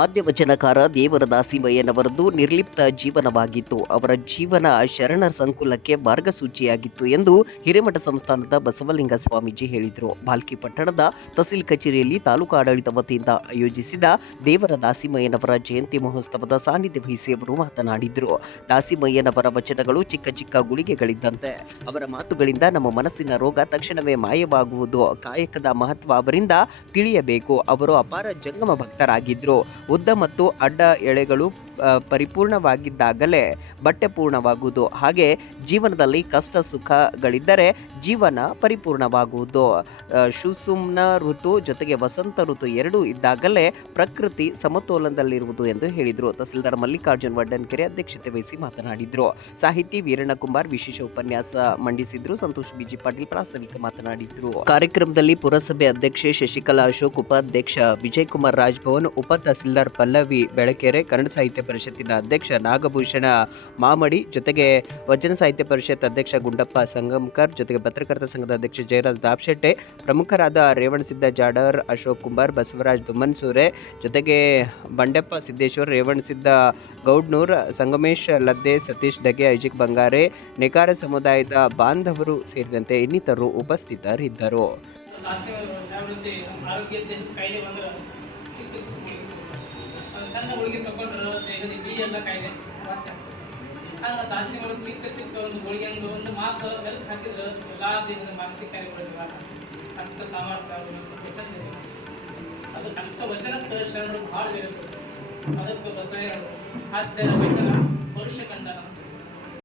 ಆದ್ಯ ವಚನಕಾರ ದೇವರ ದಾಸಿಮಯ್ಯನವರದು ನಿರ್ಲಿಪ್ತ ಜೀವನವಾಗಿತ್ತು. ಅವರ ಜೀವನ ಶರಣರ ಸಂಕುಲಕ್ಕೆ ಮಾರ್ಗಸೂಚಿಯಾಗಿತ್ತು ಎಂದು ಹಿರೇಮಠ ಸಂಸ್ಥಾನದ ಬಸವಲಿಂಗ ಸ್ವಾಮೀಜಿ ಹೇಳಿದರು. ಬಾಲ್ಕಿ ಪಟ್ಟಣದ ತಹಸೀಲ್ ಕಚೇರಿಯಲ್ಲಿ ತಾಲೂಕು ಆಡಳಿತ ವತಿಯಿಂದ ಆಯೋಜಿಸಿದ ದೇವರ ದಾಸಿಮಯ್ಯನವರ ಜಯಂತಿ ಮಹೋತ್ಸವದ ಸಾನ್ನಿಧ್ಯ ವಹಿಸಿ ಅವರು ಮಾತನಾಡಿದರು. ದಾಸಿಮಯ್ಯನವರ ವಚನಗಳು ಚಿಕ್ಕ ಚಿಕ್ಕ ಗುಳಿಗೆಗಳಿದ್ದಂತೆ. ಅವರ ಮಾತುಗಳಿಂದ ನಮ್ಮ ಮನಸ್ಸಿನ ರೋಗ ತಕ್ಷಣವೇ ಮಾಯವಾಗುವುದು. ಕಾಯಕದ ಮಹತ್ವ ಅವರಿಂದ ತಿಳಿಯಬೇಕು. ಅವರು ಅಪಾರ ಜಂಗಮ ಭಕ್ತರಾಗಿದ್ದರು. ಉದ್ದ ಮತ್ತು ಅಡ್ಡ ಎಳೆಗಳು ಪರಿಪೂರ್ಣವಾಗಿದ್ದಾಗಲೇ ಬಟ್ಟೆ ಪೂರ್ಣವಾಗುವುದು. ಹಾಗೆ ಜೀವನದಲ್ಲಿ ಕಷ್ಟ ಸುಖಗಳಿದ್ದರೆ ಜೀವನ ಪರಿಪೂರ್ಣವಾಗುವುದು. ಸುಸುಮ್ನ ಋತು ಜೊತೆಗೆ ವಸಂತ ಋತು ಎರಡೂ ಇದ್ದಾಗಲೇ ಪ್ರಕೃತಿ ಸಮತೋಲನದಲ್ಲಿರುವುದು ಎಂದು ಹೇಳಿದರು. ತಹಸೀಲ್ದಾರ್ ಮಲ್ಲಿಕಾರ್ಜುನ್ ವಡ್ಡನ್ಕೆರೆ ಅಧ್ಯಕ್ಷತೆ ವಹಿಸಿ ಮಾತನಾಡಿದರು. ಸಾಹಿತಿ ವೀರಣ್ಣ ಕುಂಬಾರ್ ವಿಶೇಷ ಉಪನ್ಯಾಸ ಮಂಡಿಸಿದ್ರು. ಸಂತೋಷ್ ಬಿಜಿ ಪಾಟೀಲ್ ಪ್ರಾಸ್ತಾವಿಕ ಮಾತನಾಡಿದರು. ಕಾರ್ಯಕ್ರಮದಲ್ಲಿ ಪುರಸಭೆ ಅಧ್ಯಕ್ಷೆ ಶಶಿಕಲಾ ಅಶೋಕ್, ಉಪಾಧ್ಯಕ್ಷ ವಿಜಯಕುಮಾರ್ ರಾಜ್ಭವನ್, ಉಪ ತಹಸೀಲ್ದಾರ್ ಪಲ್ಲವಿ ಬೆಳಕೆರೆ, ಕನ್ನಡ ಸಾಹಿತ್ಯ ಪರಿಷತ್ತಿನ ಅಧ್ಯಕ್ಷ ನಾಗಭೂಷಣ ಮಾಮಡಿ, ಜೊತೆಗೆ ವಚನ ಸಾಹಿತ್ಯ ಪರಿಷತ್ ಅಧ್ಯಕ್ಷ ಗುಂಡಪ್ಪ ಸಂಗಮಕರ್, ಜೊತೆಗೆ ಪತ್ರಕರ್ತ ಸಂಘದ ಅಧ್ಯಕ್ಷ ಜಯರಾಜ್ ದಾಪ್ಶೆಟ್ಟೆ, ಪ್ರಮುಖರಾದ ರೇವಣಸಿದ್ದ ಜಾಡರ್, ಅಶೋಕ್ ಕುಂಬಾರ್, ಬಸವರಾಜ್ ದುಮ್ಮನ್ಸೂರೆ, ಜೊತೆಗೆ ಬಂಡೆಪ್ಪ ಸಿದ್ದೇಶ್ವರ್, ರೇವಣಸಿದ್ದ ಗೌಡ್ನೂರ್, ಸಂಗಮೇಶ್ ಲದ್ದೆ, ಸತೀಶ್ ಡಗೆ, ಐಜಿಕ್ ಬಂಗಾರೆ, ನೇಕಾರ ಸಮುದಾಯದ ಬಾಂಧವರು ಸೇರಿದಂತೆ ಇನ್ನಿತರರು ಉಪಸ್ಥಿತರಿದ್ದರು. ಸಣ್ಣ ಗುಳಿಗೆ ತಗೊಂಡ್ರು ದೇಹದ ಇಡೀ ಎಲ್ಲ ಕಾಯಿಲೆ ವಾಸ ಹಂಗೆ ದಾಸಿಗಳು ಚಿಕ್ಕ ಚಿಕ್ಕ ಒಂದು ಗುಳಿಗೆ ಒಂದು ಮಾತು ಬೆಲ್ಕ್ ಹಾಕಿದ್ರು ಎಲ್ಲ ದೇಹದ ಮಾನಸಿಕ ಕಾಯಿಲೆಗಳಿಲ್ಲ ಅಂಥ ಸಾಮರ್ಥ್ಯ ಅದು ಅಂಥ ವಚನಕ್ಕೆ ಶರಣರು ಭಾಳ ಬೇರೆ ಅದಕ್ಕೆ ಬಸವಯ್ಯರು ಆದ್ಯರ ವಚನ ಪುರುಷ ಖಂಡನ